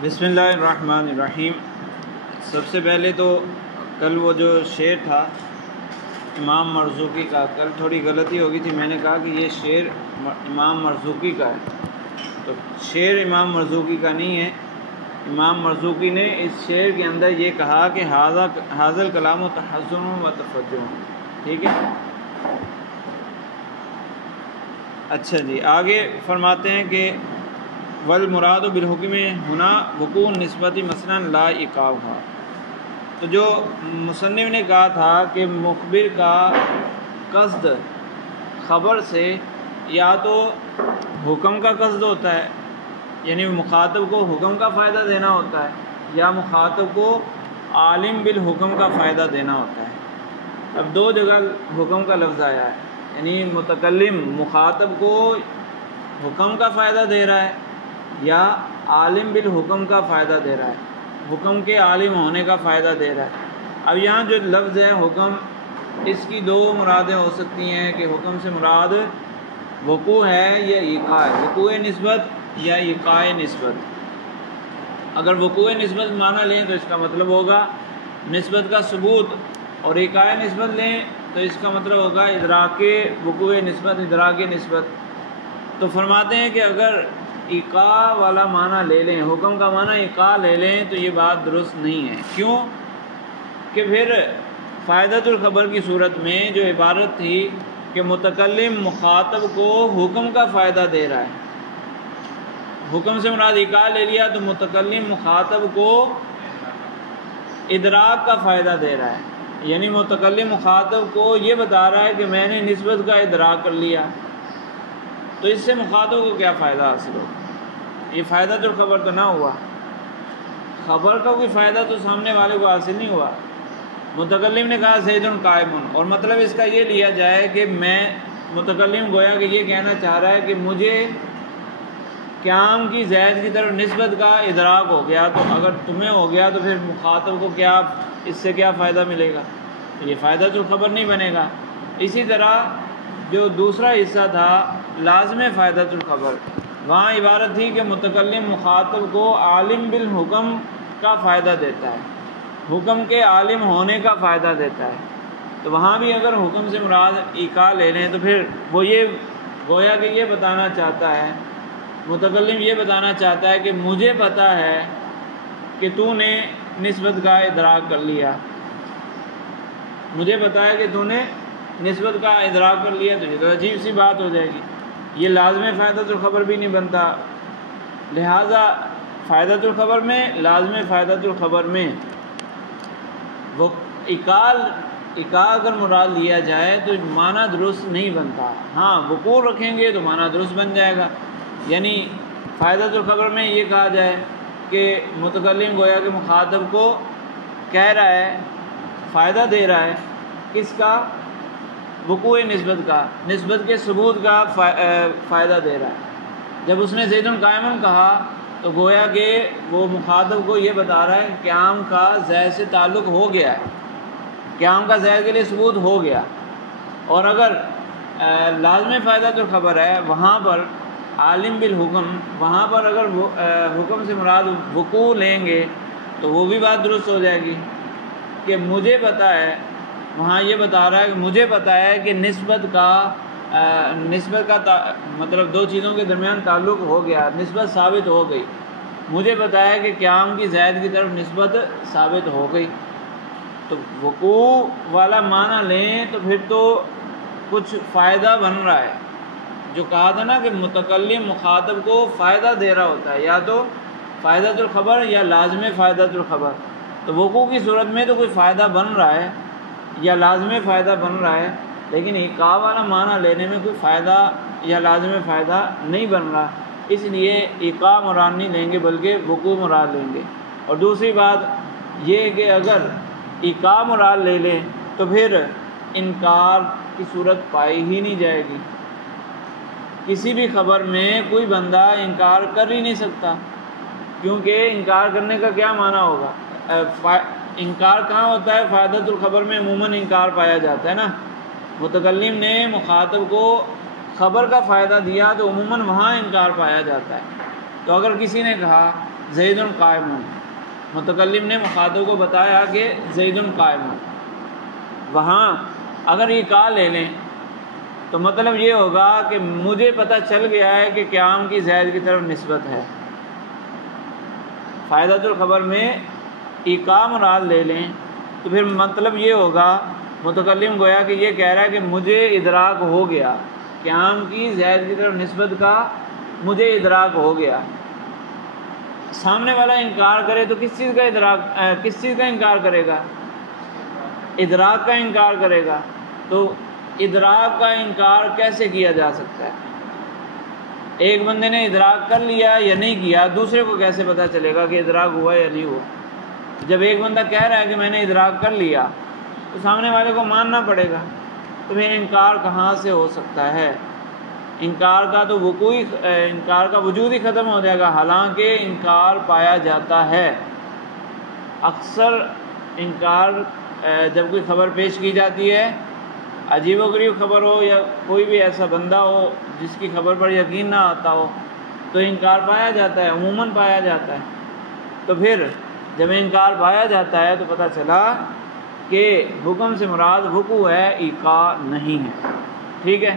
بسم اللہ الرحمن الرحیم۔ سب سے پہلے تو کل وہ جو شعر تھا امام مرزوقی کا، کل تھوڑی غلطی ہو گئی تھی، میں نے کہا کہ یہ شعر امام مرزوقی کا ہے، تو شعر امام مرزوقی کا نہیں ہے۔ امام مرزوقی نے اس شعر کے اندر یہ کہا کہ ھذا الکلام و تحزن و تفجع، ٹھیک ہے۔ اچھا جی، آگے فرماتے ہیں کہ والمراد بالحکم ہنا وقوع نسبتی مثلا لا ایقاعھا۔ تو جو مصنف نے کہا تھا کہ مخبر کا قصد خبر سے یا تو حکم کا قصد ہوتا ہے، یعنی مخاطب کو حکم کا فائدہ دینا ہوتا ہے، یا مخاطب کو عالم بالحکم کا فائدہ دینا ہوتا ہے۔ اب دو جگہ حکم کا لفظ آیا ہے، یعنی متکلم مخاطب کو حکم کا فائدہ دے رہا ہے یا عالم بالحکم کا فائدہ دے رہا ہے، حکم کے عالم ہونے کا فائدہ دے رہا ہے۔ اب یہاں جو لفظ ہے حکم، اس کی دو مرادیں ہو سکتی ہیں کہ حکم سے مراد وقوع ہے یا ایقاع ہے، وقوع نسبت یا ایقاع نسبت۔ اگر وقوع نسبت معنی لیں تو اس کا مطلب ہوگا نسبت کا ثبوت، اور ایقاع نسبت لیں تو اس کا مطلب ہوگا ادراک وقوع نسبت، ادراک نسبت۔ تو فرماتے ہیں کہ اگر ایقاع والا معنی لے لیں، حکم کا معنی ایقاع لے لیں تو یہ بات درست نہیں ہے۔ کیوں کہ پھر فائدۃ الخبر کی صورت میں جو عبارت تھی کہ متکلم مخاطب کو حکم کا فائدہ دے رہا ہے، حکم سے مراد ایقاع لے لیا تو متکلم مخاطب کو ادراک کا فائدہ دے رہا ہے، یعنی متکلم مخاطب کو یہ بتا رہا ہے کہ میں نے نسبت کا ادراک کر لیا، تو اس سے مخاطب کو کیا فائدہ حاصل ہو؟ یہ فائدۃ الخبر تو نہ ہوا، خبر کا کوئی فائدہ تو سامنے والے کو حاصل نہیں ہوا۔ متکلم نے کہا زید قائم، اور مطلب اس کا یہ لیا جائے کہ میں متکلم گویا کہ یہ کہنا چاہ رہا ہے کہ مجھے قیام کی زید کی طرف نسبت کا ادراک ہو گیا، تو اگر تمہیں ہو گیا تو پھر مخاطب کو کیا اس سے کیا فائدہ ملے گا؟ یہ فائدۃ الخبر نہیں بنے گا۔ اسی طرح جو دوسرا حصہ تھا لازم فائدۃ الخبر، وہاں عبارت تھی کہ متکلم مخاطب کو عالم بالحکم کا فائدہ دیتا ہے، حکم کے عالم ہونے کا فائدہ دیتا ہے، تو وہاں بھی اگر حکم سے مراد ایقاع لے لیں تو پھر وہ یہ گویا کہ یہ بتانا چاہتا ہے، متکلم یہ بتانا چاہتا ہے کہ مجھے پتہ ہے کہ تو نے نسبت کا ادراک کر لیا، مجھے پتہ ہے کہ تو نے نسبت کا ادراک کر لیا، تو یہ تو عجیب سی بات ہو جائے گی، یہ لازم فائدۃ الخبر بھی نہیں بنتا۔ لہٰذا فائدۃ الخبر میں، لازم فائدۃ الخبر میں وہ ایقاع اگر مراد لیا جائے تو معنی درست نہیں بنتا۔ ہاں وقوع رکھیں گے تو معنی درست بن جائے گا، یعنی فائدۃ الخبر میں یہ کہا جائے کہ متکلم گویا کہ مخاطب کو کہہ رہا ہے، فائدہ دے رہا ہے، کس کا؟ وقوع نسبت کا، نسبت کے ثبوت کا فائدہ دے رہا ہے۔ جب اس نے زید قائم کہا تو گویا کہ وہ مخاطب کو یہ بتا رہا ہے کہ قیام کا زید سے تعلق ہو گیا ہے، قیام کا زید کے لیے ثبوت ہو گیا۔ اور اگر لازم فائدۃ الخبر ہے وہاں پر عالم بالحکم، وہاں پر اگر حکم سے مراد وقوع لیں گے تو وہ بھی بات درست ہو جائے گی کہ مجھے پتہ ہے، وہاں یہ بتا رہا ہے کہ مجھے پتہ ہے کہ نسبت کا مطلب دو چیزوں کے درمیان تعلق ہو گیا، نسبت ثابت ہو گئی، مجھے پتہ ہے کہ قیام کی زید کی طرف نسبت ثابت ہو گئی۔ تو وقوع والا معنی لیں تو پھر تو کچھ فائدہ بن رہا ہے، جو کہا تھا نا کہ متکلم مخاطب کو فائدہ دے رہا ہوتا ہے، یا تو فائدۃ الخبر یا لازم فائدۃ الخبر۔ تو وقوع کی صورت میں تو کوئی فائدہ بن رہا ہے یا لازم فائدہ بن رہا ہے، لیکن ایقاع والا معنی لینے میں کوئی فائدہ یا لازم فائدہ نہیں بن رہا، اس لیے ایقاع مراد نہیں لیں گے بلکہ وقوع مراد لیں گے۔ اور دوسری بات یہ کہ اگر ایقاع مراد لے لیں تو پھر انکار کی صورت پائی ہی نہیں جائے گی، کسی بھی خبر میں کوئی بندہ انکار کر ہی نہیں سکتا، کیونکہ انکار کرنے کا کیا معنی ہوگا؟ انکار کہاں ہوتا ہے؟ فائدۃ الخبر میں عموماً انکار پایا جاتا ہے نا، متکلم نے مخاطب کو خبر کا فائدہ دیا تو عموماً وہاں انکار پایا جاتا ہے۔ تو اگر کسی نے کہا زید قائم، متکلم نے مخاطب کو بتایا کہ زید قائم، وہاں اگر یہ کا لے لیں تو مطلب یہ ہوگا کہ مجھے پتہ چل گیا ہے کہ قیام کی زید کی طرف نسبت ہے۔ فائدۃ الخبر میں ایقاع مراد لے لیں تو پھر مطلب یہ ہوگا، متکلم گویا کہ یہ کہہ رہا ہے کہ مجھے ادراک ہو گیا، قیام کی زید کی طرف نسبت کا مجھے ادراک ہو گیا۔ سامنے والا انکار کرے تو کس چیز کا انکار کرے گا؟ ادراک کا انکار کرے گا۔ تو ادراک کا انکار کیسے کیا جا سکتا ہے؟ ایک بندے نے ادراک کر لیا یا نہیں کیا، دوسرے کو کیسے پتہ چلے گا کہ ادراک ہوا یا نہیں ہوا؟ جب ایک بندہ کہہ رہا ہے کہ میں نے ادراک کر لیا تو سامنے والے کو ماننا پڑے گا، تو پھر انکار کہاں سے ہو سکتا ہے؟ انکار کا وجود ہی ختم ہو جائے گا، حالانکہ انکار پایا جاتا ہے۔ اکثر انکار جب کوئی خبر پیش کی جاتی ہے، عجیب و غریب خبر ہو یا کوئی بھی ایسا بندہ ہو جس کی خبر پر یقین نہ آتا ہو، تو انکار پایا جاتا ہے، عموماً پایا جاتا ہے۔ تو پھر جب انکار پایا جاتا ہے تو پتہ چلا کہ حکم سے مراد وقوع ہے، ایقاع نہیں ہے۔ ٹھیک ہے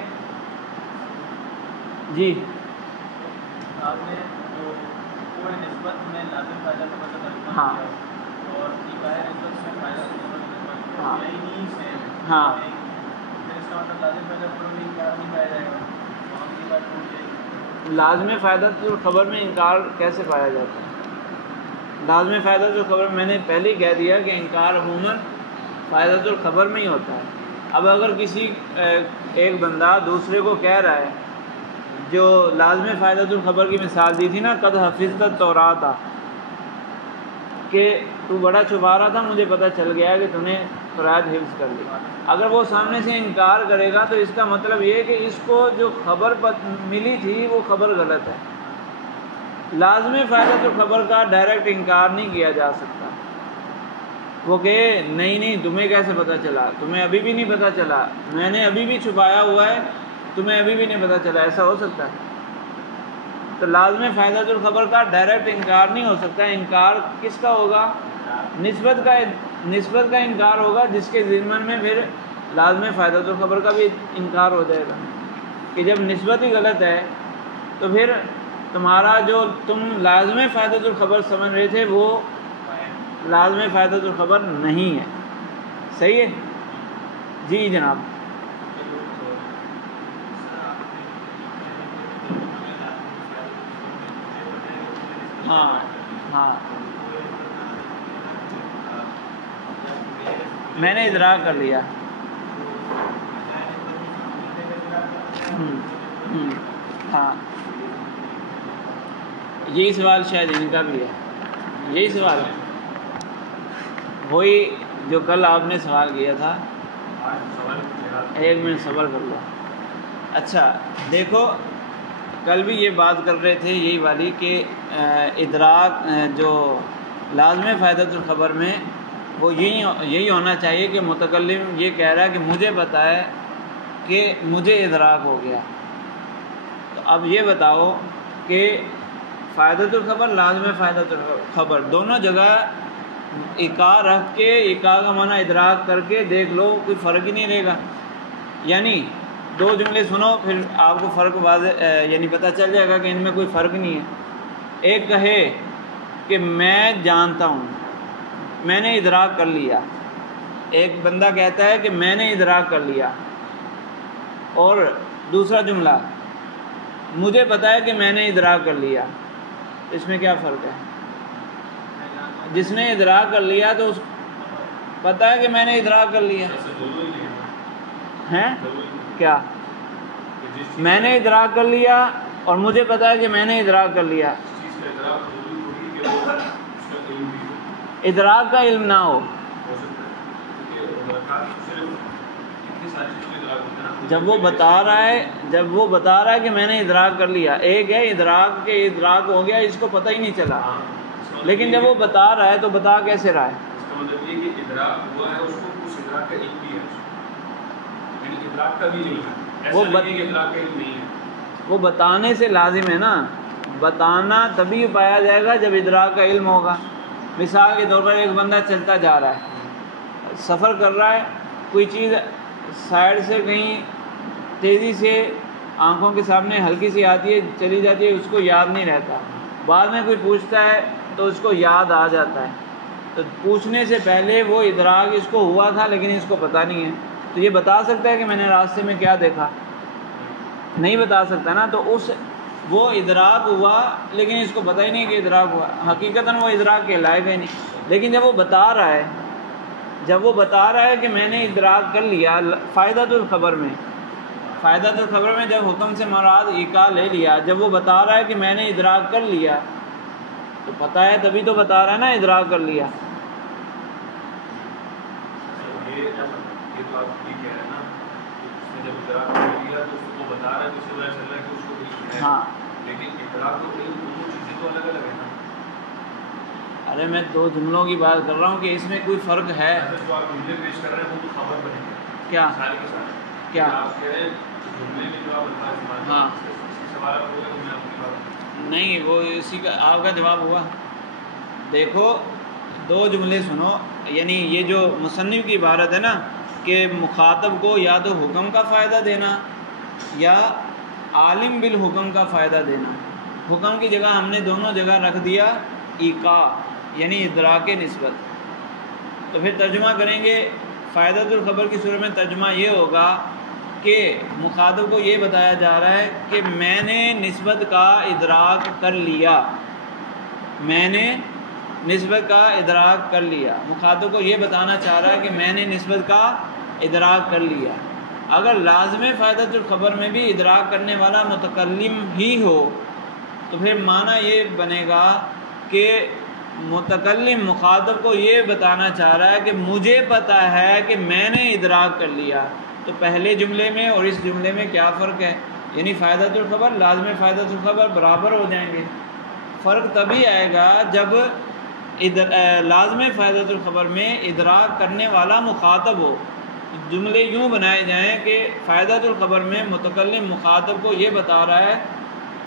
جی۔ آپ نے جو کوئی نسبت میں لازم فائدہ کا مطلب ہاں اور ایقاع نسبت میں فائدہ کا مطلب ہاں یہی سیم ہاں اس کا مطلب لازم فائدہ پر بھی انکار نہیں پایا جائے گا، وہاں کی بات ٹوٹ جائے گی۔ لازم فائدۃ الخبر میں انکار کیسے پایا جاتا ہے؟ لازم فائدۃ الخبر میں نے پہلے ہی کہہ دیا کہ انکار عموماً فائدۃ الخبر میں ہی ہوتا ہے۔ اب اگر کسی ایک بندہ دوسرے کو کہہ رہا ہے، جو لازم فائدۃ الخبر کی مثال دی تھی نا، قد حفظت التوراۃ، کہ تو بڑا چھپا رہا تھا، مجھے پتہ چل گیا کہ تو نے تورات حفظ کر لی۔ اگر وہ سامنے سے انکار کرے گا تو اس کا مطلب یہ ہے کہ اس کو جو خبر ملی تھی وہ خبر غلط ہے۔ لازم فائدۃ الخبر کا ڈائریکٹ انکار نہیں کیا جا سکتا۔ وہ کہ نہیں تمہیں کیسے پتہ چلا، تمہیں ابھی بھی نہیں پتہ چلا، میں نے ابھی بھی چھپایا ہوا ہے، تمہیں ابھی بھی نہیں پتہ چلا، ایسا ہو سکتا ہے؟ تو لازم فائدۃ الخبر کا ڈائریکٹ انکار نہیں ہو سکتا۔ انکار کس کا ہوگا؟ نسبت کا انکار ہوگا، جس کے ضمن میں پھر لازم فائدۃ الخبر کا بھی انکار ہو جائے گا کہ جب نسبت ہی غلط ہے تو پھر تمہارا جو تم لازم فائدۃ الخبر سمجھ رہے تھے وہ لازم فائدۃ الخبر نہیں ہے۔ صحیح ہے جی جناب۔ ہاں میں نے ادراک کر لیا۔ ہاں یہی سوال شاید ان کا بھی ہے، یہی سوال ہے، وہی جو کل آپ نے سوال کیا تھا۔ ایک منٹ صبر کر لو۔ اچھا دیکھو، کل بھی یہ بات کر رہے تھے یہی والی کہ ادراک جو لازم فائدۃ الخبر میں وہ یہی ہونا چاہیے کہ متکلم یہ کہہ رہا ہے کہ مجھے پتہ ہے کہ مجھے ادراک ہو گیا۔ تو اب یہ بتاؤ کہ فائدۃ الخبر لازم فائدۃ الخبر دونوں جگہ ایقاع رکھ کے، ایقاع کا معنی ادراک کر کے دیکھ لو، کوئی فرق ہی نہیں رہے گا۔ یعنی دو جملے سنو پھر آپ کو فرق واضح یعنی پتہ چل جائے گا کہ ان میں کوئی فرق نہیں ہے۔ ایک کہے کہ میں جانتا ہوں، میں نے ادراک کر لیا، ایک بندہ کہتا ہے کہ میں نے ادراک کر لیا، اور دوسرا جملہ مجھے پتہ ہے کہ میں نے ادراک کر لیا، اس میں کیا فرق ہے؟ جس نے ادراک کر لیا تو اس پتہ ہے کہ میں نے ادراک کر لیا ہے کیا؟ میں نے ادراک کر لیا اور مجھے پتہ ہے کہ میں نے ادراک کر لیا۔ ادراک کا علم نہ ہو، جب وہ بتا رہا ہے کہ میں نے ادراک کر لیا، ایک ہے ادراک ہو گیا، اس کو پتہ ہی نہیں چلا، لیکن جب وہ بتا رہا ہے تو بتا کیسے رہا ہے؟ اس کا مطلب یہ کہ ادراک ہوا ہے، اس کو اس ادراک کا علم بھی ہے، یعنی ادراک کا بھی علم ہے، ایسا نہیں کہ ادراک کا علم نہیں ہے۔ وہ بتانے سے لازم ہے نا، بتانا تبھی پایا جائے گا جب ادراک کا علم ہوگا۔ مثال کے طور پر ایک بندہ چلتا جا رہا ہے، سفر کر رہا ہے، کوئی چیز سائڈ سے کہیں تیزی سے آنکھوں کے سامنے ہلکی سی آتی ہے، چلی جاتی ہے، اس کو یاد نہیں رہتا، بعد میں کوئی پوچھتا ہے تو اس کو یاد آ جاتا ہے۔ تو پوچھنے سے پہلے وہ ادراک اس کو ہوا تھا لیکن اس کو پتہ نہیں ہے، تو یہ بتا سکتا ہے کہ میں نے راستے میں کیا دیکھا؟ نہیں بتا سکتا نا۔ تو وہ ادراک ہوا لیکن اس کو پتہ ہی نہیں کہ ادراک ہوا، حقیقتاً وہ ادراک کہلائے گا ہی نہیں۔ لیکن جب وہ بتا رہا ہے کہ میں نے ادراک کر لیا، فائدۃ الخبر میں جب حکم سے مراد ایقاع لے لیا، جب وہ بتا رہا ہے کہ میں نے ادراک کر لیا تو پتہ ہے تبھی تو بتا رہا ہے نا ادراک کر لیا۔ یہ تو آپ ٹھیک کہہ رہے ہیں نا، اس نے جب ادراک کر لیا تو اس کو بتا رہا ہے تو اس سے پتہ چل رہا ہے کہ اس کو کچھ ہے، ہاں لیکن ادراک تو دونوں چیزیں تو الگ الگ ہیں نا۔ ارے میں دو جملوں کی بات کر رہا ہوں کہ اس میں کوئی فرق ہے۔ جو آپ جملے پیش کر رہے ہیں وہ تو خبر بنے گا کیا مثال کے ساتھ، کیا آپ کہہ رہے ہیں جملے میں جو آپ الفاظ استعمال ہاں سوال آپ ہوگا کہ میں آپ کی بات نہیں، وہ اسی کا آپ کا جواب ہوا۔ دیکھو دو جملے سنو، یعنی یہ جو مصنف کی عبارت ہے نا کہ مخاطب کو یا تو حکم کا فائدہ دینا یا عالم بالحکم کا فائدہ دینا، حکم کی جگہ ہم نے دونوں جگہ رکھ دیا ایقاع یعنی ادراک نسبت۔ تو پھر ترجمہ کریں گے، فائدۃ الخبر کی صورت میں ترجمہ یہ ہوگا کہ مخاطب کو یہ بتایا جا رہا ہے کہ میں نے نسبت کا ادراک کر لیا، میں نے نسبت کا ادراک کر لیا۔ مخاطب کو یہ بتانا چاہ رہا ہے کہ میں نے نسبت کا ادراک کر لیا۔ اگر لازم فائدۃ الخبر میں بھی ادراک کرنے والا متکلم ہی ہو تو پھر معنی یہ بنے گا کہ متکلم مخاطب کو یہ بتانا چاہ رہا ہے کہ مجھے پتہ ہے کہ میں نے ادراک کر لیا۔ تو پہلے جملے میں اور اس جملے میں کیا فرق ہے؟ یعنی فائدۃ الخبر لازم فائدۃ الخبر برابر ہو جائیں گے۔ فرق تبھی آئے گا جب لازم فائدۃ الخبر میں ادراک کرنے والا مخاطب ہو۔ جملے یوں بنائے جائیں کہ فائدۃ الخبر میں متکلم مخاطب کو یہ بتا رہا ہے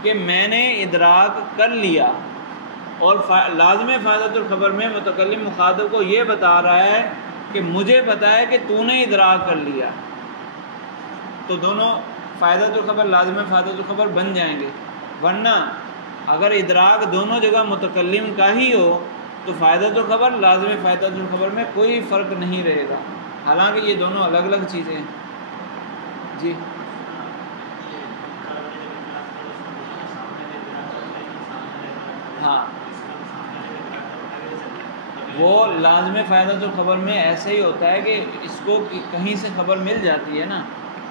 کہ میں نے ادراک کر لیا، اور لازم فائدۃ الخبر میں متکلم مخاطب کو یہ بتا رہا ہے کہ مجھے پتہ ہے کہ تو نے ادراک کر لیا۔ تو دونوں فائدۃ الخبر لازم فائدۃ الخبر بن جائیں گے، ورنہ اگر ادراک دونوں جگہ متکلم کا ہی ہو تو فائدۃ الخبر لازم فائدۃ الخبر میں کوئی فرق نہیں رہے گا، حالانکہ یہ دونوں الگ الگ چیزیں ہیں۔ جی ہاں، وہ لازم فائدۃ الخبر میں ایسے ہی ہوتا ہے کہ اس کو کہیں سے خبر مل جاتی ہے نا،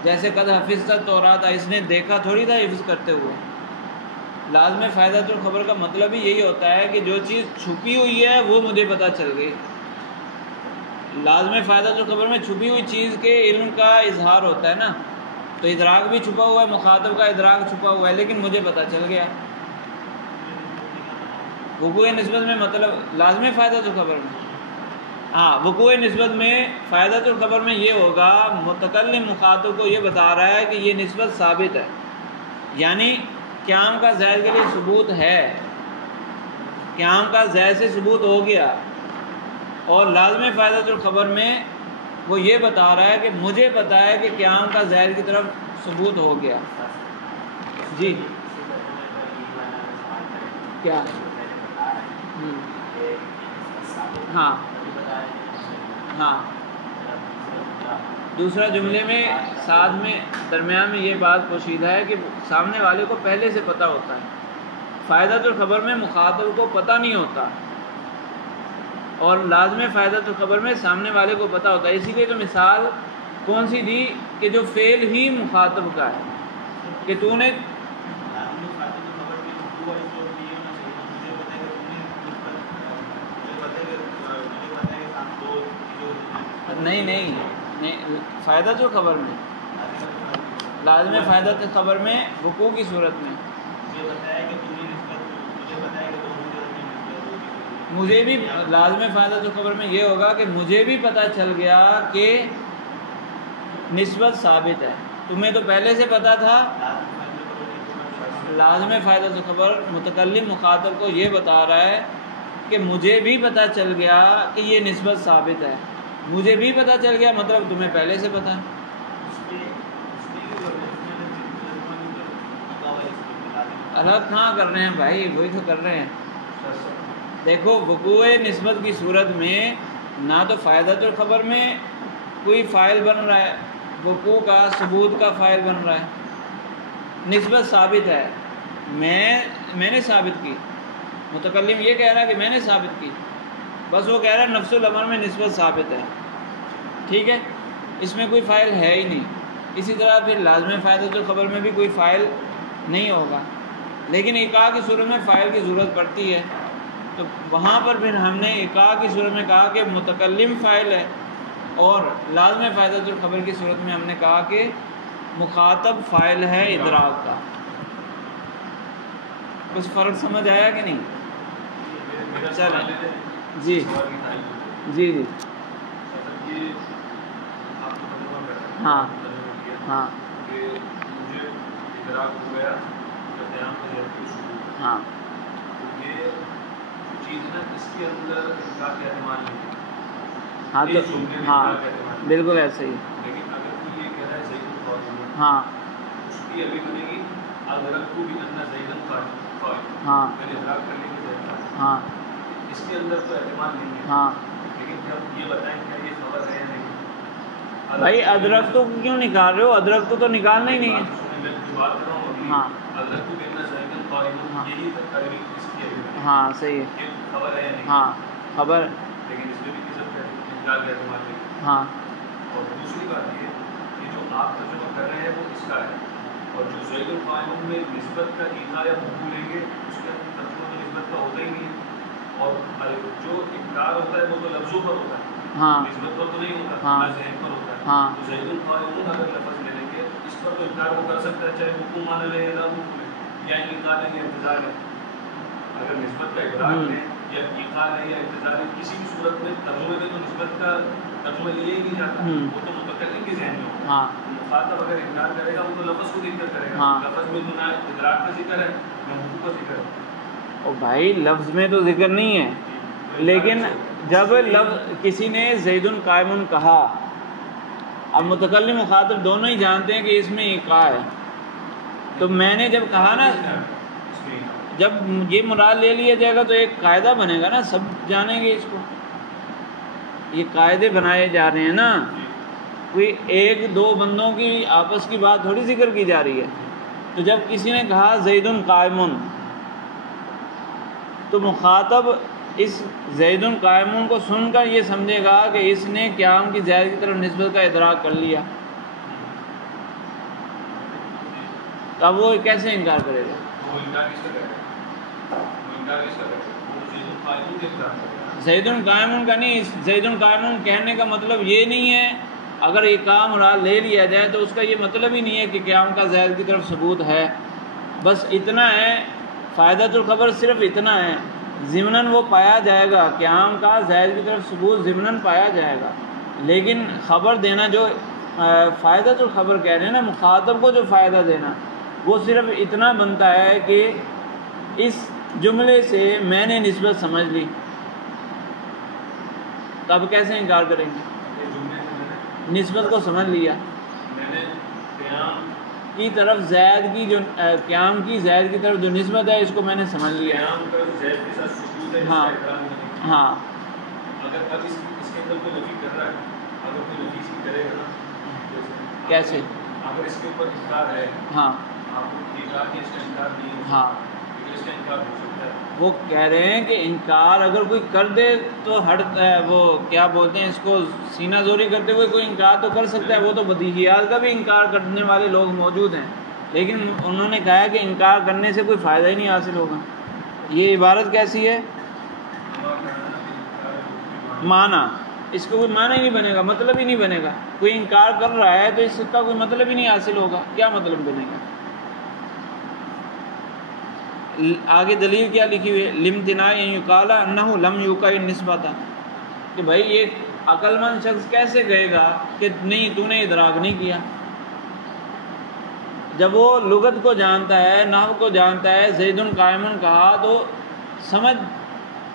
جیسے قد حفظت التوراۃ، اس نے دیکھا تھوڑی تھا حفظ کرتے ہوئے۔ لازم فائدۃ الخبر کا مطلب ہی یہی ہوتا ہے کہ جو چیز چھپی ہوئی ہے وہ مجھے پتہ چل گئی۔ لازم فائدۃ الخبر میں چھپی ہوئی چیز کے علم کا اظہار ہوتا ہے نا، تو ادراک بھی چھپا ہوا ہے، مخاطب کا ادراک چھپا ہوا ہے، لیکن مجھے پتہ چل گیا۔ وقوع نسبت میں مطلب لازم فائدۃ الخبر میں وقوع نسبت میں فائدۃ الخبر میں یہ ہوگا متکلم مخاطب کو یہ بتا رہا ہے کہ یہ نسبت ثابت ہے، یعنی قیام کا زید کے لیے ثبوت ہے، قیام کا زید سے ثبوت ہو گیا، اور لازم فائدۃ الخبر میں وہ یہ بتا رہا ہے کہ مجھے پتہ ہے کہ قیام کا زید کی طرف ثبوت ہو گیا۔ جی کیا ہاں ہاں، دوسرا جملے میں ساتھ میں درمیان میں یہ بات پوشیدہ ہے کہ سامنے والے کو پہلے سے پتہ ہوتا ہے۔ فائدۃ الخبر میں مخاطب کو پتہ نہیں ہوتا، اور لازم فائدۃ الخبر میں سامنے والے کو پتہ ہوتا ہے۔ اسی لیے تو مثال کون سی دی کہ جو فعل ہی مخاطب کا ہے، کہ تو نے نہیں فائدۃ الخبر میں لازم فائدۃ الخبر میں وقوع کی صورت میں مجھے بھی لازم فائدۃ الخبر میں یہ ہوگا کہ مجھے بھی پتہ چل گیا کہ نسبت ثابت ہے، تمہیں تو پہلے سے پتہ تھا۔ لازم فائدۃ الخبر متکلم مخاطب کو یہ بتا رہا ہے کہ مجھے بھی پتہ چل گیا کہ یہ نسبت ثابت ہے، مجھے بھی پتہ چل گیا مطلب تمہیں پہلے سے پتہ ہے۔ الگ کہاں کر رہے ہیں بھائی، وہی تو کر رہے ہیں۔ دیکھو وقوع نسبت کی صورت میں نہ تو فائدۃ الخبر میں کوئی فاعل بن رہا ہے، وقوع کا ثبوت کا فاعل بن رہا ہے، نسبت ثابت ہے، میں نے ثابت کی، متکلم یہ کہہ رہا ہے کہ میں نے ثابت کی، بس وہ کہہ رہا ہے نفس الامر میں نسبت ثابت ہے، ٹھیک ہے، اس میں کوئی فاعل ہے ہی نہیں۔ اسی طرح پھر لازم فائدۃ الخبر میں بھی کوئی فاعل نہیں ہوگا، لیکن ایقاع کی صورت میں فاعل کی ضرورت پڑتی ہے، تو وہاں پر پھر ہم نے ایقاع کی صورت میں کہا کہ متکلم فاعل ہے، اور لازم فائدۃ الخبر کی صورت میں ہم نے کہا کہ مخاطب فاعل ہے ادراک کا۔ کچھ فرق سمجھ آیا کہ نہیں؟ چلیں جی جی جی ہاں ہاں ہاں ہاں تو ہاں بالکل ایسے ہی، ہاں ہاں ہاں اس کے اندر تو اعتماد نہیں ہے، ہاں لیکن جب یہ بتائیں کہ یہ خبر ہے یا نہیں۔ بھائی ادرک تو کیوں نکال رہے ہو؟ ادرک تو نکالنا ہی نہیں ہے۔ میں جو بات کر رہا ہوں ہاں ادرک کو کہنا زائدن قائم، یہی تقریبی اس کی ہے، ہاں صحیح ہے، کہ خبر ہے یا نہیں، ہاں خبر، لیکن اس میں بھی کسی کا انکار کا اعتماد نہیں۔ ہاں اور دوسری بات یہ کہ جو آپ ترجمہ کر رہے ہیں وہ اس کا ہے، اور جو زید القائم میں نسبت کا ایقاع یا وقوع لیں گے اس کے اندر ترجمہ تو نسبت کا ہوتا ہی نہیں ہے، اور جو انکار ہوتا ہے وہ تو لفظوں پر ہوتا ہے، ہاں نسبت پر تو نہیں ہوتا، ہاں نہ ذہن پر ہوتا ہے۔ ہاں تو زید القائم اگر لفظ لے لیں گے اس پر تو انکار وہ کر سکتا ہے، چاہے وقوع مانا لے یا نہ وقوع لے، یا انکار لیں یا انتظار لیں۔ اگر نسبت کا ادراک لیں یا ایقاع لیں یا انتظار لیں، کسی بھی صورت میں ترجمے میں تو نسبت کا ترجمہ لیا ہی نہیں جاتا، وہ تو متکلم کے ذہن میں ہوتا ہے۔ مخاطب اگر انکار کرے گا وہ تو لفظ کو دیکھ کر کرے گا، لفظ میں تو نہ ادراک کا ذکر ہے نہ وقوع کا ذکر ہے۔ او بھائی لفظ میں تو ذکر نہیں ہے، لیکن جب لفظ کسی نے زید قائم کہا، اب متکلم مخاطب دونوں ہی جانتے ہیں کہ اس میں ایقاع ہے، تو میں نے جب کہا نا، جب یہ مراد لے لیا جائے گا تو ایک قاعدہ بنے گا نا، سب جانیں گے اس کو، یہ قاعدے بنائے جا رہے ہیں نا، کوئی ایک دو بندوں کی آپس کی بات تھوڑی ذکر کی جا رہی ہے۔ تو جب کسی نے کہا زید قائم، تو مخاطب اس زید قائم کو سن کر یہ سمجھے گا کہ اس نے قیام کی زید کی طرف نسبت کا ادراک کر لیا، تب وہ کیسے انکار کرے گا؟ وہ انکار کس کا کرے گا؟ وہ انکار کس کا کرے گا؟ وہ زید القائم کے انکار کرے گا۔ زید قائم کا نہیں، زید قائم کہنے کا مطلب یہ نہیں ہے، اگر ایقاع مراد لے لیا جائے تو اس کا یہ مطلب ہی نہیں ہے کہ قیام کا زید کی طرف ثبوت ہے، بس اتنا ہے، فائدۃ الخبر صرف اتنا ہے، ضمناً وہ پایا جائے گا، قیام کا زید کی طرف ثبوت ضمناً پایا جائے گا، لیکن خبر دینا جو فائدۃ الخبر کہہ رہے ہیں نا، مخاطب کو جو فائدہ دینا، وہ صرف اتنا بنتا ہے کہ اس جملے سے میں نے نسبت سمجھ لی، تب کیسے انکار کریں گے؟ نسبت کو سمجھ لیا، میں نے قیام کی طرف زید کی جو قیام کی زید کی طرف جو نسبت ہے اس کو میں نے سمجھ لیا، قیام کا زید کے ساتھ ثبوت ہے، ہاں ہاں، اگر اب اس کے اندر کوئی نفی کر رہا ہے، اگر کوئی نفی کی کرے گا نا، کیسے؟ اگر اس کے اوپر انکار ہے، ہاں آپ کو یہ کہا کہ اس کا انکار نہیں ہو، ہاں، لیکن اس کا انکار ہو سکتا ہے۔ وہ کہہ رہے ہیں کہ انکار اگر کوئی کر دے تو وہ کیا بولتے ہیں اس کو، سینہ زوری کرتے ہوئے کوئی انکار تو کر سکتا ہے، وہ تو بدیہیات کا بھی انکار کرنے والے لوگ موجود ہیں، لیکن انہوں نے کہا کہ انکار کرنے سے کوئی فائدہ ہی نہیں حاصل ہوگا۔ یہ عبارت کیسی ہے؟ معنی، اس کو کوئی معنی ہی نہیں بنے گا، مطلب ہی نہیں بنے گا، کوئی انکار کر رہا ہے تو اس کا کوئی مطلب ہی نہیں حاصل ہوگا، کیا مطلب بنے گا؟ آگے دلیل کیا لکھی ہوئی ہے؟ لامتناع ان یقال انہ لم یوقع النسبۃ، کہ بھائی ایک عقل مند شخص کیسے کہے گا کہ نہیں تو نے ادراک نہیں کیا، جب وہ لغت کو جانتا ہے، نحو کو جانتا ہے، زید قائم کہا تو سمجھ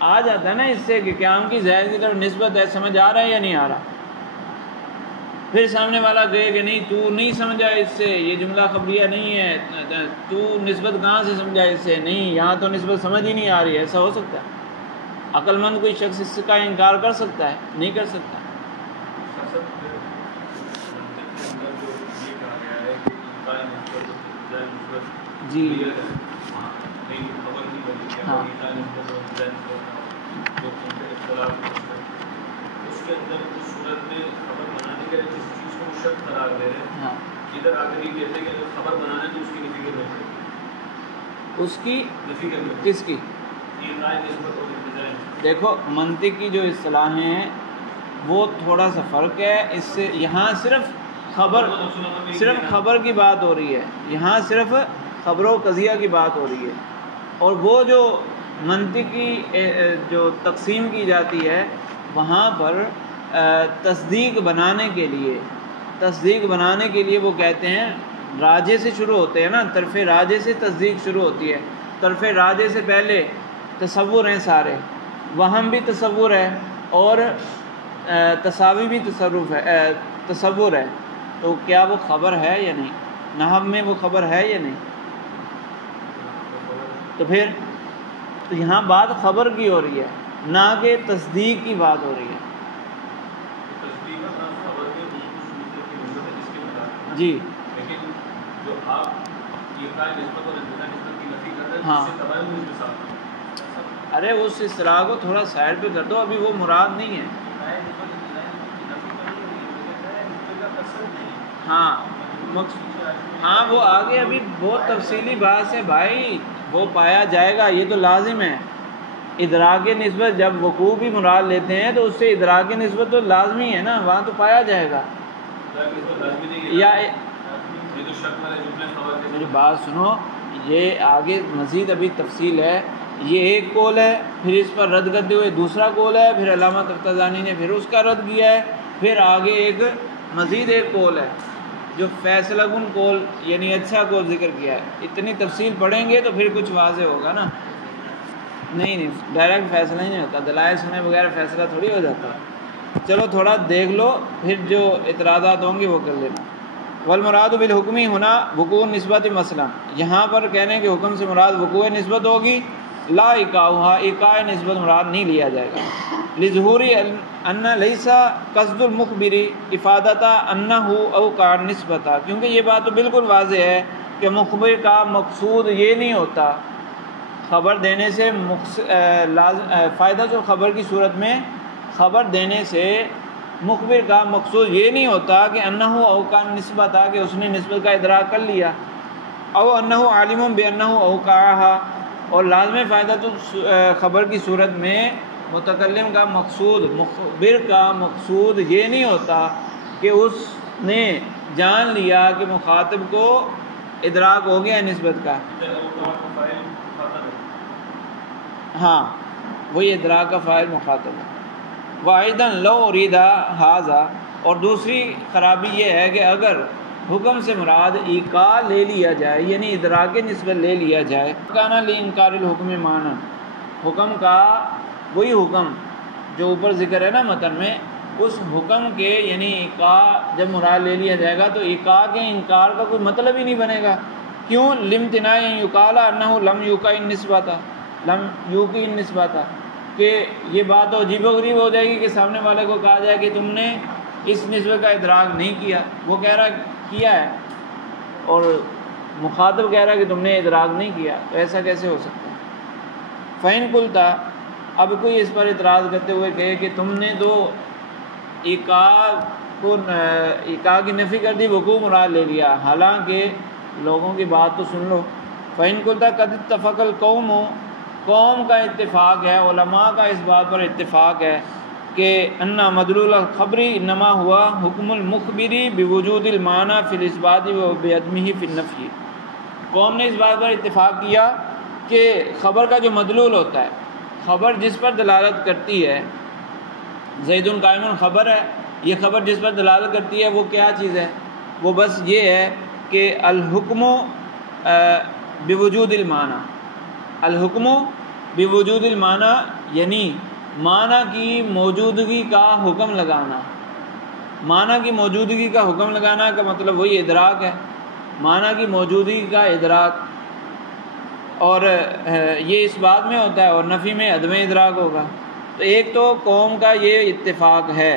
آ جاتا ہے نا اس سے کہ قیام کی زید کی طرف نسبت ہے، سمجھ آ رہا ہے یا نہیں آ رہا؟ پھر سامنے والا کہے کہ نہیں تو نہیں سمجھا اس سے، یہ جملہ خبریہ نہیں ہے، تو نسبت کہاں سے سمجھا اس سے؟ نہیں، یہاں تو نسبت سمجھ ہی نہیں آ رہی ہے۔ ایسا ہو سکتا ہے؟ عقل مند کوئی شخص اس کا انکار کر سکتا ہے؟ نہیں کر سکتا۔ جی ہاں اس کے اندر اس صورت میں خبر بنانے کے لیے جس چیز کو شرط قرار دے رہے ہیں، ادھر آ کر یہ کہتے ہیں کہ اگر خبر بنانا تو اس کی نفی کرنی چاہیے، اس کی نفی کرنی کس کی؟ نسبت اور ابتدائی نسبت۔ دیکھو منطق کی جو اصطلاحیں ہیں وہ تھوڑا سا فرق ہے اس سے، یہاں صرف خبر کی بات ہو رہی ہے، یہاں صرف خبر و قضیہ کی بات ہو رہی ہے، اور وہ جو منطقی جو تقسیم کی جاتی ہے وہاں پر تصدیق بنانے کے لیے وہ کہتے ہیں راجے سے شروع ہوتے ہیں نا، طرف راجے سے تصدیق شروع ہوتی ہے، طرف راجے سے پہلے تصور ہیں سارے، وہم بھی تصور ہے اور تساوی بھی تصور ہے، تو کیا وہ خبر ہے یا نہیں؟ نحو میں وہ خبر ہے یا نہیں؟ تو پھر تو یہاں بات خبر کی ہو رہی ہے نہ کہ تصدیق کی بات ہو رہی ہے۔ جی لیکن جو آپ یہ نسبت اور ابتدائی نسبت کی نفی کر رہے ہیں، ہاں، اس سے تباہی میں اس کے ساتھ ارے اس اصطلاح کو تھوڑا سائڈ پہ کر دو، ابھی وہ مراد نہیں ہے۔ ہاں وہ آگے ابھی بہت تفصیلی بات ہے بھائی، وہ پایا جائے گا، یہ تو لازم ہے۔ ادراک نسبت جب وقوع بھی مراد لیتے ہیں تو اس سے ادراک نسبت تو لازمی ہے نا، وہاں تو پایا جائے گا۔ یا میری بات سنو، یہ آگے مزید ابھی تفصیل ہے، یہ ایک قول ہے، پھر اس پر رد کرتے ہوئے دوسرا قول ہے، پھر علامہ تفتزانی نے پھر اس کا رد کیا ہے، پھر آگے ایک مزید ایک قول ہے جو فیصلہ کن قول یعنی اچھا قول ذکر کیا ہے۔ اتنی تفصیل پڑھیں گے تو پھر کچھ واضح ہوگا نا۔ نہیں ڈائریکٹ فیصلہ ہی نہیں ہوتا، دلائل سنے بغیر فیصلہ تھوڑی ہو جاتا ہے۔ چلو تھوڑا دیکھ لو، پھر جو اعتراضات ہوں گے وہ کر لینا۔ والمراد بالحکمی ہونا وقوع نسبت مثلا، یہاں پر کہنے کے حکم سے مراد وقوع نسبت ہوگی، لا اکاؤہا، اکاء نسبت مراد نہیں لیا جائے گا، لظہوری ان لیسا قصد المخبری افادتا انہ اوقع نسبتا، کیونکہ یہ بات تو بالکل واضح ہے کہ مخبر کا مقصود یہ نہیں ہوتا، خبر دینے سے فائدہ جو خبر کی صورت میں خبر دینے سے مخبر کا مقصود یہ نہیں ہوتا کہ انہ اوقع نسبتا کہ اس نے نسبت کا ادراک کر لیا، او انہ عالم بانہ اوقعہا، اور لازم فائدہ تو خبر کی صورت میں متکلم کا مقصود، مخبر کا مقصود یہ نہیں ہوتا کہ اس نے جان لیا کہ مخاطب کو ادراک ہو گیا نسبت کا، ہاں وہی ادراک کا فاعل مخاطب ہے۔ وَأَيْضًا لَوْ أُرِيدَ هَذَا، اور دوسری خرابی یہ ہے کہ اگر حکم سے مراد ایقاع لے لیا جائے یعنی ادراک نسبت لے لیا جائے، کانا لِإِنْكَارِ الْحُكْمِ مَعْنًا، حکم کا وہی حکم جو اوپر ذکر ہے نا متن میں، اس حکم کے یعنی ایقاع جب مراد لے لیا جائے گا تو ایقاع کے انکار کا کوئی مطلب ہی نہیں بنے گا۔ کیوں؟ لِامْتِنَاعِ أَنْ يُقَالَ أَنَّهُ لَمْ يُوقِعِ النِّسْبَةَ، کہ یہ بات تو عجیب و غریب ہو جائے گی کہ سامنے والے کو کہا جائے کہ تم نے اس نسبت کا ادراک نہیں کیا، وہ کہہ رہا کیا ہے اور مخاطب کہہ رہا ہے کہ تم نے ادراک نہیں کیا، تو ایسا کیسے ہو سکتا ہے؟ فَإِن قُلْتَ، اب کوئی اس پر اعتراض کرتے ہوئے کہے کہ تم نے تو ایقاع کی نفی کر دی، وقوع مراد لے لیا، حالانکہ لوگوں کی بات تو سن لو۔ فَإِن قُلْتَ قَدْ اتَّفَقَ الْقَوْمُ، قوم کا اتفاق ہے، علماء کا اس بات پر اتفاق ہے کہ ان مدلول الخبری انما ہوا حکم المخبری بوجود المعنی فی الاثبات و بعدمہ فی النفی، قوم نے اس بات پر اتفاق کیا کہ خبر کا جو مدلول ہوتا ہے، خبر جس پر دلالت کرتی ہے، زید قائم خبر ہے، یہ خبر جس پر دلالت کرتی ہے وہ کیا چیز ہے؟ وہ بس یہ ہے کہ الحکم بوجود المعنی، الحکم بوجود المعنی یعنی معنی کی موجودگی کا حکم لگانا. معنی کی موجودگی کا حکم لگانا کا مطلب وہی ادراک ہے، معنی کی موجودگی کا ادراک. اور یہ اس بات میں ہوتا ہے اور نفی میں عدم ادراک ہوگا. تو ایک تو قوم کا یہ اتفاق ہے،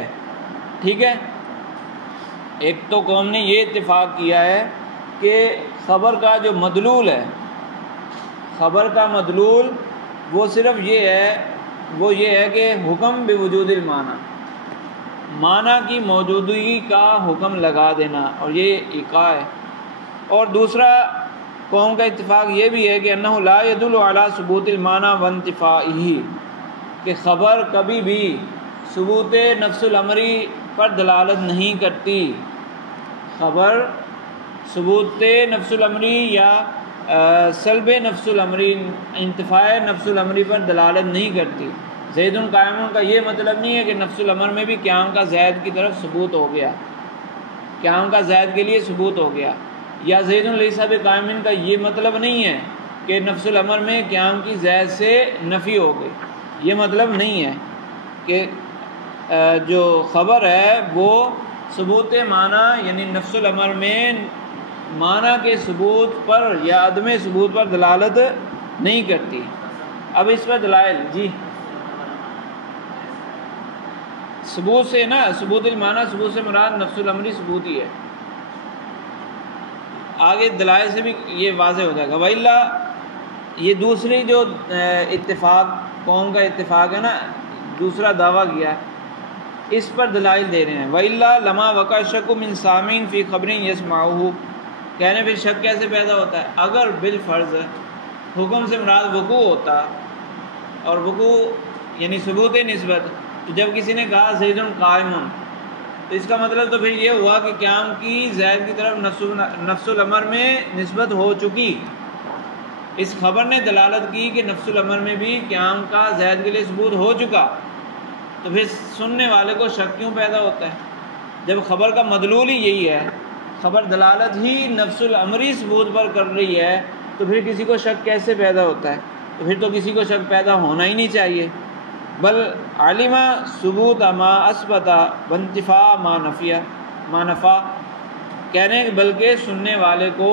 ٹھیک ہے، ایک تو قوم نے یہ اتفاق کیا ہے کہ خبر کا جو مدلول ہے، خبر کا مدلول وہ صرف یہ ہے کہ حکم بوجود المعنی، معنی کی موجودگی کا حکم لگا دینا، اور یہ ایقاع ہے. اور دوسرا قوم کا اتفاق یہ بھی ہے کہ انہ لا يدل علی ثبوت المعنی وانتفاعہ، کہ خبر کبھی بھی ثبوت نفس الامری پر دلالت نہیں کرتی. خبر ثبوت نفس الامری یا سلب نفس الامری، انتفاع نفس الامری پر دلالت نہیں کرتی. زید قائم کا یہ مطلب نہیں ہے کہ نفس الامر میں بھی قیام کا زید کی طرف ثبوت ہو گیا، قیام کا زید کے لیے ثبوت ہو گیا. یا زید لیس بقائم کا یہ مطلب نہیں ہے کہ نفس الامر میں قیام کی زید سے نفی ہو گئی. یہ مطلب نہیں ہے کہ جو خبر ہے وہ ثبوت معنی یعنی نفس الامر میں معنی کے ثبوت پر یا عدم ثبوت پر دلالت نہیں کرتی. اب اس پر دلائل جی ثبوت سے نا، ثبوت المعنی ثبوت سے مراد نفس الامری ثبوت ہی ہے. آگے دلائل سے بھی یہ واضح ہو جائے گا. وَإِلَّا یہ دوسری جو اتفاق قوم کا اتفاق ہے نا، دوسرا دعویٰ کیا، اس پر دلائل دے رہے ہیں. وَإِلَّا لَمَا وَقَعَ الشَّكُّ مِنْ سَامٍ فِي خَبْرٍ يَسْمَعُهُ، کہنے پھر شک کیسے پیدا ہوتا ہے؟ اگر بالفرض حکم سے مراد وقوع ہوتا، اور وقوع یعنی ثبوت نسبت، تو جب کسی نے کہا زید قائم، تو اس کا مطلب تو پھر یہ ہوا کہ قیام کی زید کی طرف نفس الامر میں نسبت ہو چکی. اس خبر نے دلالت کی کہ نفس الامر میں بھی قیام کا زید کے لیے ثبوت ہو چکا. تو پھر سننے والے کو شک کیوں پیدا ہوتا ہے؟ جب خبر کا مدلول ہی یہی ہے، خبر دلالت ہی نفس الامری ثبوت پر کر رہی ہے، تو پھر کسی کو شک کیسے پیدا ہوتا ہے؟ تو پھر تو کسی کو شک پیدا ہونا ہی نہیں چاہیے. بل علم ثبوت ما اثبت وانتفاء ما نفا، کہنے بلکہ سننے والے کو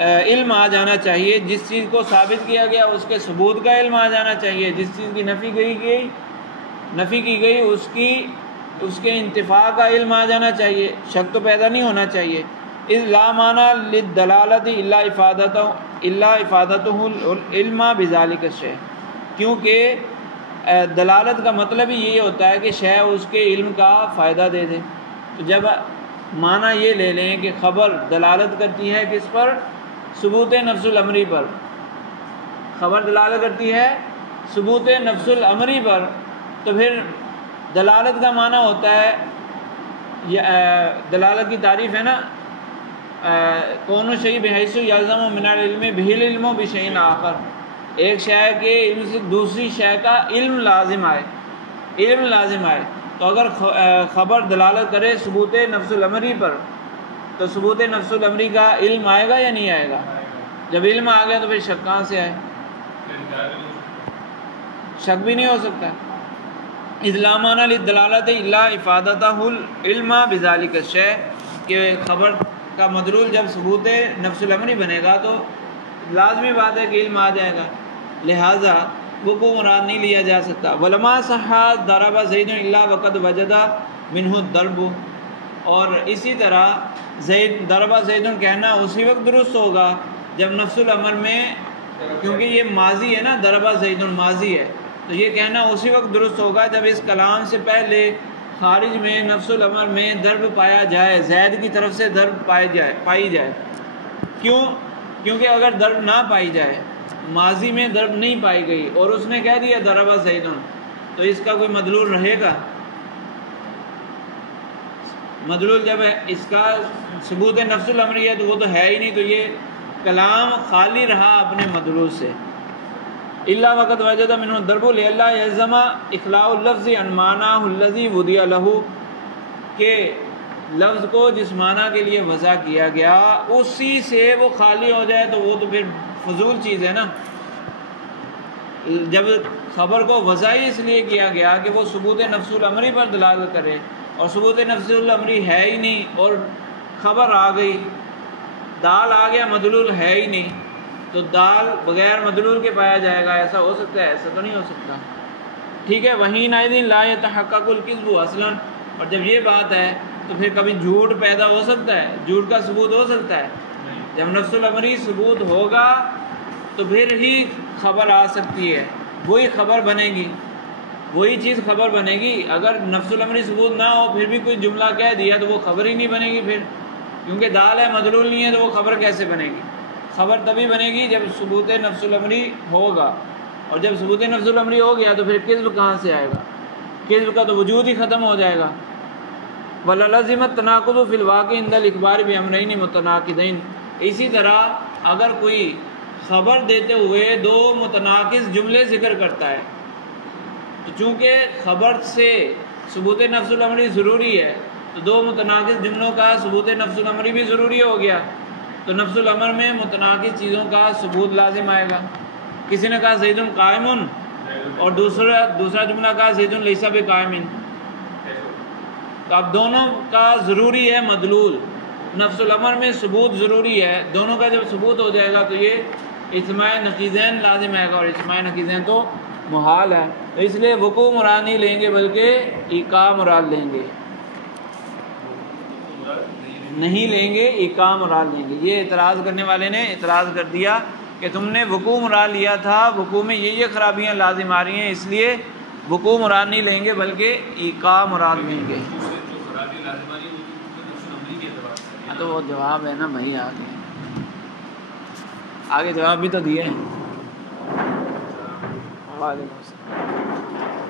علم آ جانا چاہیے، جس چیز کو ثابت کیا گیا اس کے ثبوت کا علم آ جانا چاہیے، جس چیز کی نفی کی گئی اس کے انتفاع کا علم آ جانا چاہیے. شک تو پیدا نہیں ہونا چاہیے. اذ لا معنی للدلالۃ الا افادتہ العلم بذلک الشیء، کیونکہ دلالت کا مطلب ہی یہ ہوتا ہے کہ شے اس کے علم کا فائدہ دے دے. تو جب معنی یہ لے لیں کہ خبر دلالت کرتی ہے کس پر؟ ثبوت نفس الامری پر. خبر دلالت کرتی ہے ثبوت نفس الامری پر، تو پھر دلالت کا معنی ہوتا ہے، دلالت کی تعریف ہے نا، کون شیء بحیث یلزم من العلم به العلم بشیء آخر، ایک شے کے علم سے دوسری شے کا علم لازم آئے. تو اگر خبر دلالت کرے ثبوت نفس الامری پر، تو ثبوت نفس الامری کا علم آئے گا یا نہیں آئے گا؟ جب علم آ گیا تو پھر شک کہاں سے آئے؟ شک بھی نہیں ہو سکتا. اذ لا معنی للدلالۃ الا افادتہ العلم بذلک الشیء، کہ خبر کا مدلول جب ثبوت نفس الامری بنے گا تو لازمی بات ہے کہ علم آ جائے گا، لہٰذا وہ کو مراد نہیں لیا جا سکتا. ولما صح ضرب زید الا وقد وجد منہ الضرب، اور اسی طرح ضرب زید کہنا اسی وقت درست ہوگا جب نفس الامر میں، کیونکہ یہ ماضی ہے نا، ضرب زید ماضی ہے، تو یہ کہنا اسی وقت درست ہوگا جب اس کلام سے پہلے خارج میں نفس الامر میں ضرب پایا جائے، زید کی طرف سے ضرب پائی جائے. کیوں؟ کیونکہ اگر ضرب نہ پائی جائے، ماضی میں ضرب نہیں پائی گئی اور اس نے کہہ دیا ضرب زید، تو اس کا کوئی مدلول رہے گا؟ مدلول جب اس کا ثبوت نفس الامری ہے تو وہ تو ہے ہی نہیں، تو یہ کلام خالی رہا اپنے مدلول سے. الا وقت وجد منہ الضرب لئلا یلزم اخلاء اللفظ عن معناه الذي وضع له، کہ لفظ کو جس معنی کے لیے وضع کیا گیا اسی سے وہ خالی ہو جائے تو وہ تو پھر فضول چیز ہے نا. جب خبر کو وضع اس لیے کیا گیا کہ وہ ثبوت نفس الامری پر دلالت کرے، اور ثبوت نفس الامری ہے ہی نہیں، اور خبر آ گئی، دال آ گیا، مدلول ہے ہی نہیں، تو دال بغیر مدلول کے پایا جائے گا، ایسا ہو سکتا ہے؟ ایسا تو نہیں ہو سکتا. ٹھیک ہے، وہیں نائدین لا يتحقق الکذب اصلا. اور جب یہ بات ہے تو پھر کبھی جھوٹ پیدا ہو سکتا ہے؟ جھوٹ کا ثبوت ہو سکتا ہے؟ جب نفس الامری ثبوت ہوگا تو پھر ہی خبر آ سکتی ہے، وہی خبر بنے گی، وہی چیز خبر بنے گی. اگر نفس الامری ثبوت نہ ہو پھر بھی کوئی جملہ کہہ دیا تو وہ خبر ہی نہیں بنے گی پھر، کیونکہ دال ہے مدلول نہیں ہے تو وہ خبر کیسے بنے گی؟ خبر تبھی بنے گی جب ثبوت نفس الامری ہوگا، اور جب ثبوت نفس الامری ہو گیا تو پھر کذب کہاں سے آئے گا؟ کذب کا تو وجود ہی ختم ہو جائے گا. وَلَلَزِمَ التَّنَاقُضُ فِي الْوَاقِعِ عِنْدَ الْإِخْبَارِ بِأَمْرَيْنِ مُتَنَاقِضَيْنِ. اسی طرح اگر کوئی خبر دیتے ہوئے دو متناقض جملے ذکر کرتا ہے تو چونکہ خبر سے ثبوت نفس الامری ضروری ہے تو دو متناقض جملوں کا ثبوت نفس الامری بھی ضروری ہو گیا، تو نفس الامر میں متناقض چیزوں کا ثبوت لازم آئے گا. کسی نے کہا زید قائم، اور دوسرا جملہ کہا زید لیس بقائم، تو اب دونوں کا ضروری ہے مدلول، نفس الامر میں ثبوت ضروری ہے، دونوں کا جب ثبوت ہو جائے گا تو یہ اجماع نقیضین لازم آئے گا، اور اجماع نقیضین تو محال ہے. تو اس لیے وقوع مراد نہیں لیں گے بلکہ ایقاع مراد لیں گے، نہیں لیں گے، ایقاع مراد لیں گے. یہ اعتراض کرنے والے نے اعتراض کر دیا کہ تم نے وقوع مراد لیا تھا، وقوع میں یہ خرابیاں لازم آ رہی ہیں، اس لیے وقوع مراد نہیں لیں گے بلکہ ایقاع مراد لیں گے. تو وہ جواب ہے نا وہی آگے جواب بھی تو دیے ہیں. وعلیکم السلام.